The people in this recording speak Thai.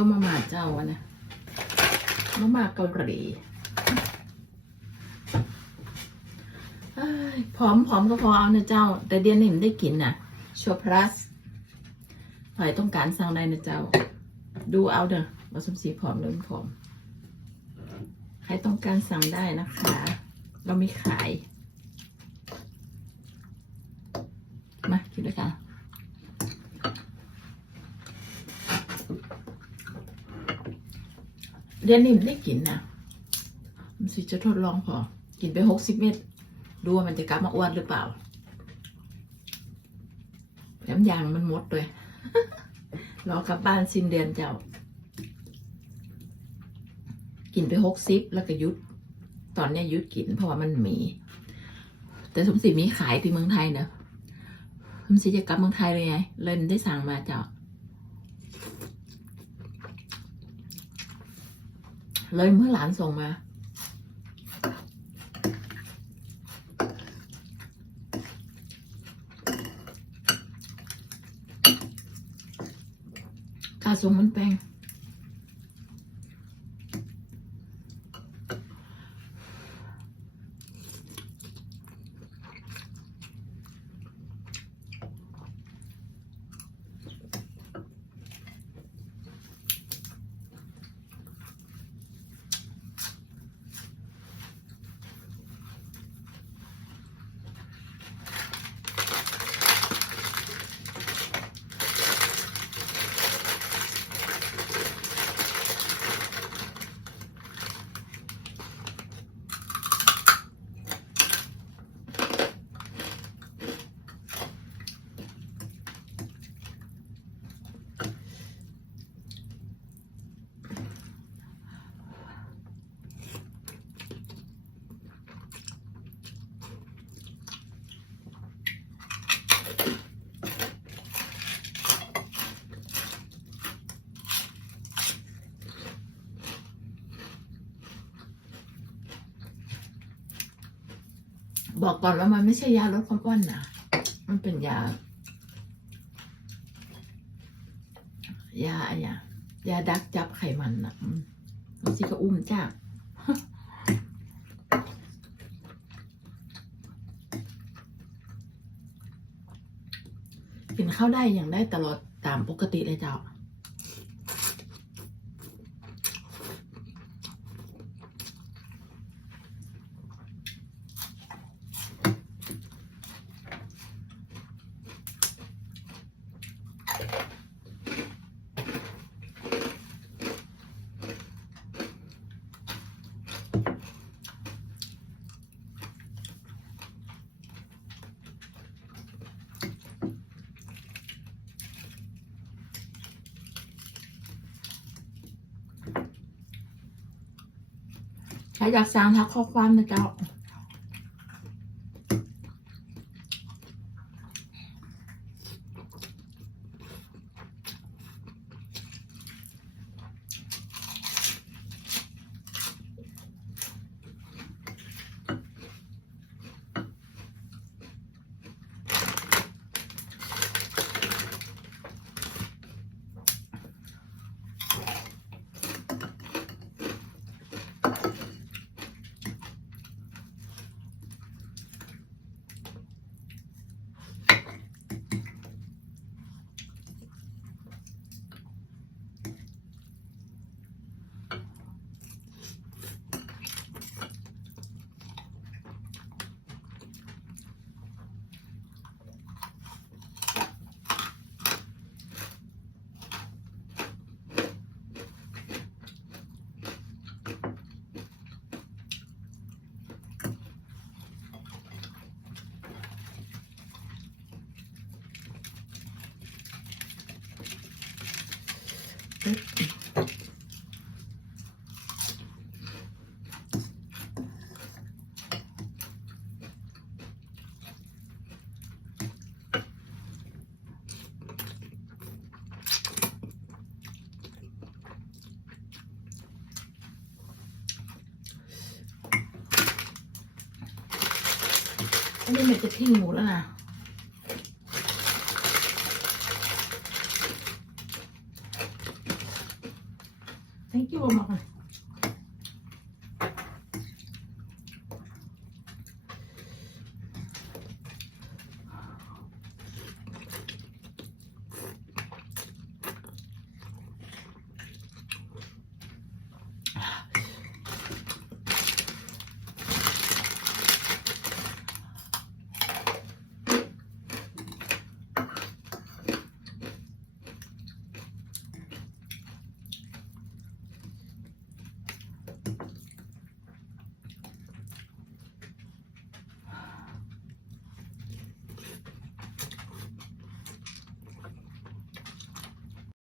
ต้มมาม่าเจ้าอะนะมาม่าเกาหลีเอ้ยผอมผอมก็พอเอานะเจ้า แต่เดียนนี่มันได้กินน่ะโชว์พลัสใครต้องการสั่งได้นะเจ้า ดูเอาเด้อว่าสมศรีผอมหรือไม่ผอม ใครต้องการสั่งได้นะคะ เรามีขาย มากินด้วยกัน เดือนนี้มันได้กินนะมันสิจะทดลองพอ กินไปหกสิบเม็ดดูว่ามันจะกลับมาอ้วนหรือเปล่าน้ำยางมันหมดเลยรอกลับบ้านสิ้นเดือนเจ้า กินไปหกสิบแล้วก็ยุด ตอนนี้ยุดกินเพราะว่ามันมี แต่สมศรีมีขายที่เมืองไทยเนอะสมศรีจะกลับเมืองไทยเลยไงเลยได้สั่งมาเจ้า เลยเมื่อหลานส่งมาค่าส่งมันแปลง บอกก่อนว่ามันไม่ใช่ยาลดความอ้วนนะมันเป็นยา ยาอะไรยาดักจับไขมันนะมบางทีก็อุ้มจ้ากกินข้าวได้อย่างได้ตลอดตามปกติเลยเจ้า ใครอยากสั่งทักข้อความนะเจ้า อันนี้มันจะทิ้งหมูแล้วนะ thank you บอกมา